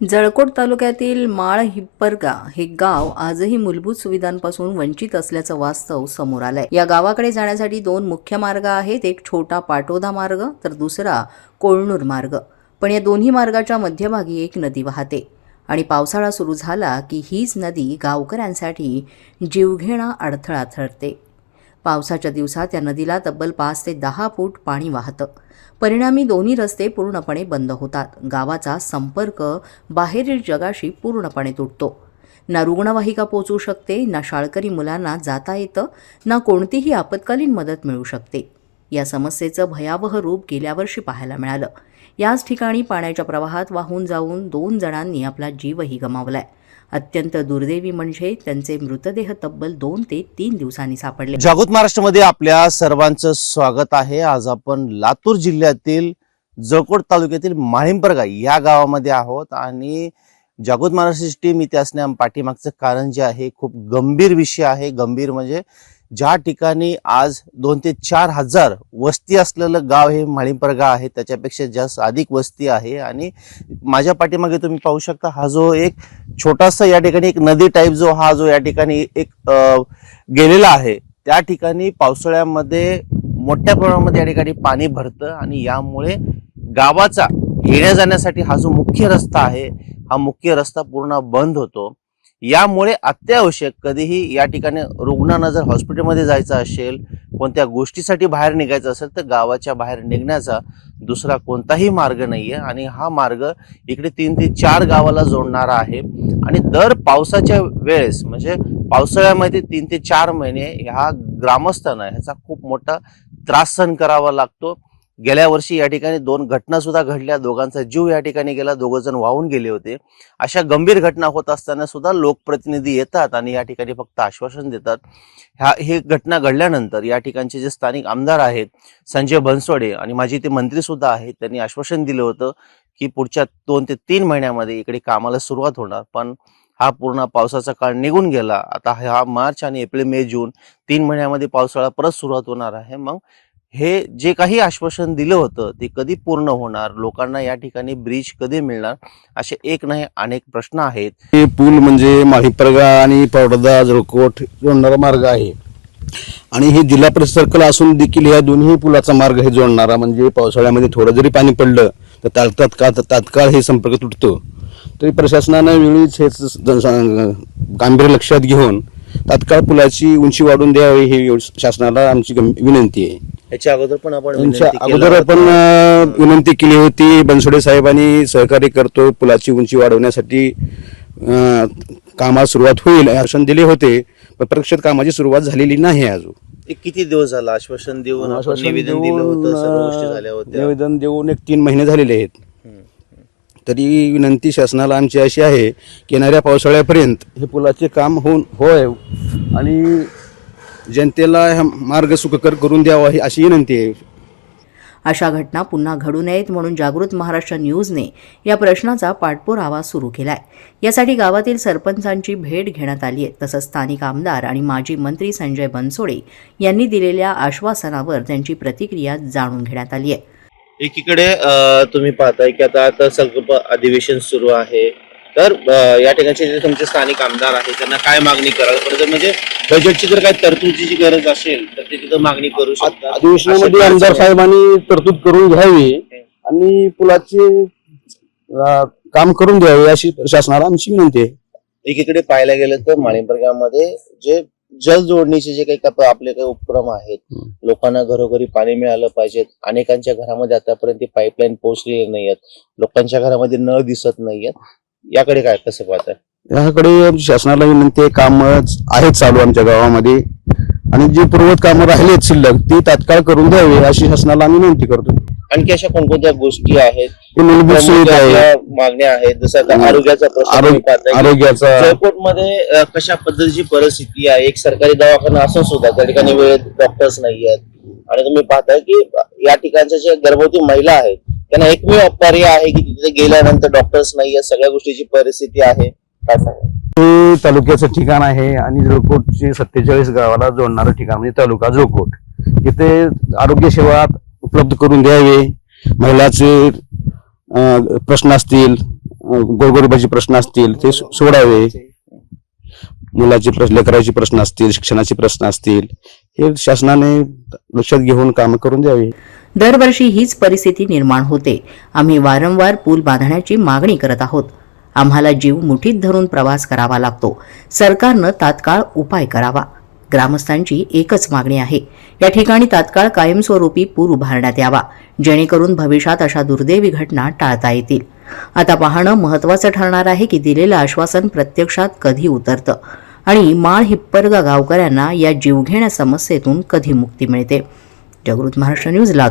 जळकोट तालुक्यातील माळ हिप्परगा हे गाव आजही मूलभूत सुविधांपासून वंचित असल्याचं वास्तव समोर आलंय। या गावाकडे जाण्यासाठी दोन मुख्य मार्ग आहेत, एक छोटा पाटोदा मार्ग तर दुसरा कोळनूर मार्ग। पण या दोन्ही मार्गाच्या मध्यभागी एक नदी वाहते आणि पावसाळा सुरू झाला की हीच नदी गावकऱ्यांसाठी जीवघेणा अडथळा ठरते। पावसाच्या दिवसात या नदीला तब्बल 5 ते 10 फूट पाणी वाहतं। परिणामी दोन्ही रस्ते पूर्णपणे बंद होतात। गावाचा संपर्क बाहेरील जगाशी पूर्णपणे तुटतो। ना रुग्णवाहिका पोहोचू शकते, ना शाळकरी मुलांना जाता येतं, ना कोणतीही आपत्कालीन मदत मिळू शकते। या समस्येचं भयावह रूप गेल्या वर्षी पाहायला मिळालं। याच ठिकाणी पाण्याच्या प्रवाहात वाहून जाऊन 2 जणांनी आपला जीवही गमावलाय। अत्यंत दुर्दैवी म्हणजे त्यांचे मृतदेह तब्बल 2 ते 3 दिवसांनी सापडले। जागृत महाराष्ट्रामध्ये आपल्या सर्वांचं स्वागत आहे। आज आपण लातूर जिल्ह्यातील जळकोट तालुक्यातील माळिंपरगा या गावामध्ये आहोत आणि जागृत महाराष्ट्राची टीम इथे असण्या पाठीमागचं कारण जे आहे खूप गंभीर विषय आहे। गंभीर म्हणजे ज्या ठिकाणी आज 2 ते 4 हजार वस्ती असलेलं गाव हे माळिंपरगा आहे, त्याच्यापेक्षा जास्त अधिक वस्ती आहे। आणि माझ्या पाठीमागे तुम्ही पाहू शकता, हा जो एक छोटासा या ठिकाणी एक नदी टाईप जो या ठिकाणी एक गेलेला आहे, त्या ठिकाणी पावसाळ्यामध्ये मोठ्या प्रमाणामध्ये या ठिकाणी पाणी भरतं आणि यामुळे गावाचा येण्या जाण्यासाठी हा जो मुख्य रस्ता आहे, हा मुख्य रस्ता पूर्ण बंद होतो। यामुळे अत्यावश्यक कधीही या ठिकाणी रुग्णांना जर हॉस्पिटलमध्ये जायचं असेल, कोणत्या गोष्टीसाठी बाहेर निघायचं असेल, तर गावाच्या बाहेर निघण्याचा दुसरा कोणताही मार्ग नाहीये आणि हा मार्ग इकडे 3 ते 4 गावाला जोडणारा आहे। आणि दर पावसाच्या वेळेस म्हणजे पावसाळ्यामध्ये 3 ते 4 महिने ह्या ग्रामस्थांना ह्याचा खूप मोठा त्रास सहन करावा लागतो। गेल्या वर्षी या ठिकाणी 2 घटना सुद्धा घडल्या, दोघांचा जीव या ठिकाणी गेला, 2 जण वाहून गेले होते। अशा गंभीर घटना होत असताना सुद्धा लोकप्रतिनिधी येतात आणि या ठिकाणी फक्त आश्वासन देतात। हे घटना घडल्यानंतर या ठिकाणचे जे स्थानिक आमदार आहेत संजय बनसोडे आणि माजी ते मंत्री सुद्धा आहेत, त्यांनी आश्वासन दिलं होतं की पुढच्या 2 ते 3 महिन्यामध्ये इकडे कामाला सुरुवात होणार। पण हा पूर्ण पावसाचा काळ निघून गेला। आता हा मार्च आणि एप्रिल मे जून 3 महिन्यामध्ये पावसाळा परत सुरुवात होणार आहे। मग हे जे काही आश्वासन दिलं होतं ते कधी पूर्ण होणार, लोकांना या ठिकाणी ब्रिज कधी मिळणार, असे एक नाही अनेक प्रश्न आहेत। हे पूल म्हणजे माळिंपरगा आणि पाटोदा जळकोट जोडणारा मार्ग आहे आणि हे जिल्हा परिषद सर्कल असून देखील या दोन्ही पुलाचा मार्ग हे जोडणारा, म्हणजे पावसाळ्यामध्ये थोडं जरी पाणी पडलं तर तात्काळ हे संपर्क तुटतो। तरी प्रशासनानं वेळीच हे गांभीर्य लक्षात घेऊन तात्काळ पुलाची उंची वाढवून द्यावी ही शासनाला आमची विनंती आहे। याच्या अगोदर पण आपण विनंती केली होती। बनसोडे साहेबांनी सहकार्य करतो, पुलाची उंची वाढवण्यासाठी कामाला सुरुवात होईल आश्वासन दिले होते, पण प्रत्यक्षात कामाची सुरुवात झालेली नाही अजून। किती दिवस झाला आश्वासन देऊन निवेदन दिलं होतं, सर्व गोष्टी झाल्या होत्या, निवेदन देऊन 1-3 महिने झालेले आहेत। तरी विनंती शासनाला आमची अशी आहे की येणाऱ्या पावसाळ्यापर्यंत हे पुलाचे काम होय आणि जनतेला मार्ग सुखकर करून द्यावा ही अशी विनंती आहे। अशा घटना पुन्हा घडू नयेत म्हणून जागृत महाराष्ट्र न्यूजने या प्रश्नाचा पाठपुरावा सुरू केलाय। यासाठी गावातील सरपंचांची भेट घेण्यात आली आहे। तसंच स्थानिक आमदार आणि माजी मंत्री संजय बनसोडे यांनी दिलेल्या आश्वासनावर त्यांची प्रतिक्रिया जाणून घेण्यात आली आहे। एकीकडे तुम्ही पाहताय की आता संकल्प अधिवेशन सुरू आहे, तर या ठिकाणचे जे तुमचे स्थानिक आमदार आहेत त्यांना काय मागणी कराल, म्हणजे बजेटची जर काही तरतुदीची गरज असेल तर ते तिथं मागणी करू शकतात। अधिवेशनामध्ये आमदार साहेबांनी तरतूद करून घ्यावी आणि पुलाचे काम करून द्यावे अशी शासनाला आमची विनंती आहे। एकीकडे पाहायला गेलं तर माळिंपरगामध्ये जे जल जोडणीचे जे काही आपले काही उपक्रम आहेत, लोकांना घरोघरी पाणी मिळालं पाहिजे, अनेकांच्या घरामध्ये आतापर्यंत पाईपलाईन पोहोचलेली नाहीयेत, लोकांच्या घरामध्ये नळ दिसत नाहीयेत, याकडे काय कसं पाहताय? याकडे शासनाला विनंती आहे, काम आहेत चालू आमच्या गावामध्ये आणि जी पूर्वत कामं राहिलेत शिल्लक ती तात्काळ करून द्यावी अशी शासनाला आम्ही विनंती करतो। आणखी अशा कोणकोणत्या गोष्टी आहेत, मूलभूत सुविधा मागण्या आहेत, जसं आता आरोग्याचा प्रश्न, आरोग्याचा जळकोटमध्ये कशा पद्धतीची परिस्थिती आहे, एक सरकारी दवाखाना असून सुद्धा त्या ठिकाणी वेळेत डॉक्टर्स नाही आहेत आणि तुम्ही पाहताय की या ठिकाणच्या ज्या गर्भवती महिला आहेत त्यांना एकमेव पर्याय आहे की तिथे गेल्यानंतर डॉक्टर्स नाही आहेत, सगळ्या गोष्टीची परिस्थिती आहे। काय सांगा? हे तालुक्याचं ठिकाण आहे आणि जळकोटचे 47 गावाला जोडणारं ठिकाण म्हणजे तालुका जळकोट, इथे आरोग्य सेवा उपलब्ध करून द्यावे, महिलाचे प्रश्न असतील, गोरगरिबाचे प्रश्न असतील ते सोडावे, लेकराचे प्रश्न असतील, शिक्षणाचे प्रश्न असतील, हे शासनाने लक्षात घेऊन काम करून द्यावे. दरवर्षी हीच परिस्थिती निर्माण होते. आम्ही वारंवार पूल बांधण्याची मागणी करत आहोत. आम्हाला जीव मुठीत धरून प्रवास करावा लागतो. सरकारनं तात्काळ उपाय करावा. ग्रामस्थांची एकच मागणी आहे, या ठिकाणी तात्काळ कायमस्वरूपी पूल उभारण्यात यावा, जेणेकरून भविष्यात अशा दुर्दैवी घटना टाळता येतील. आता पाहणं महत्त्वाचं ठरणार आहे की दिलेलं आश्वासन प्रत्यक्षात कधी उतरतं आणि माळ हिप्परगा गावकऱ्यांना या जीवघेण्या समस्येतून कधी मुक्ती मिळते. जागृत महाराष्ट्र न्यूज लातूर.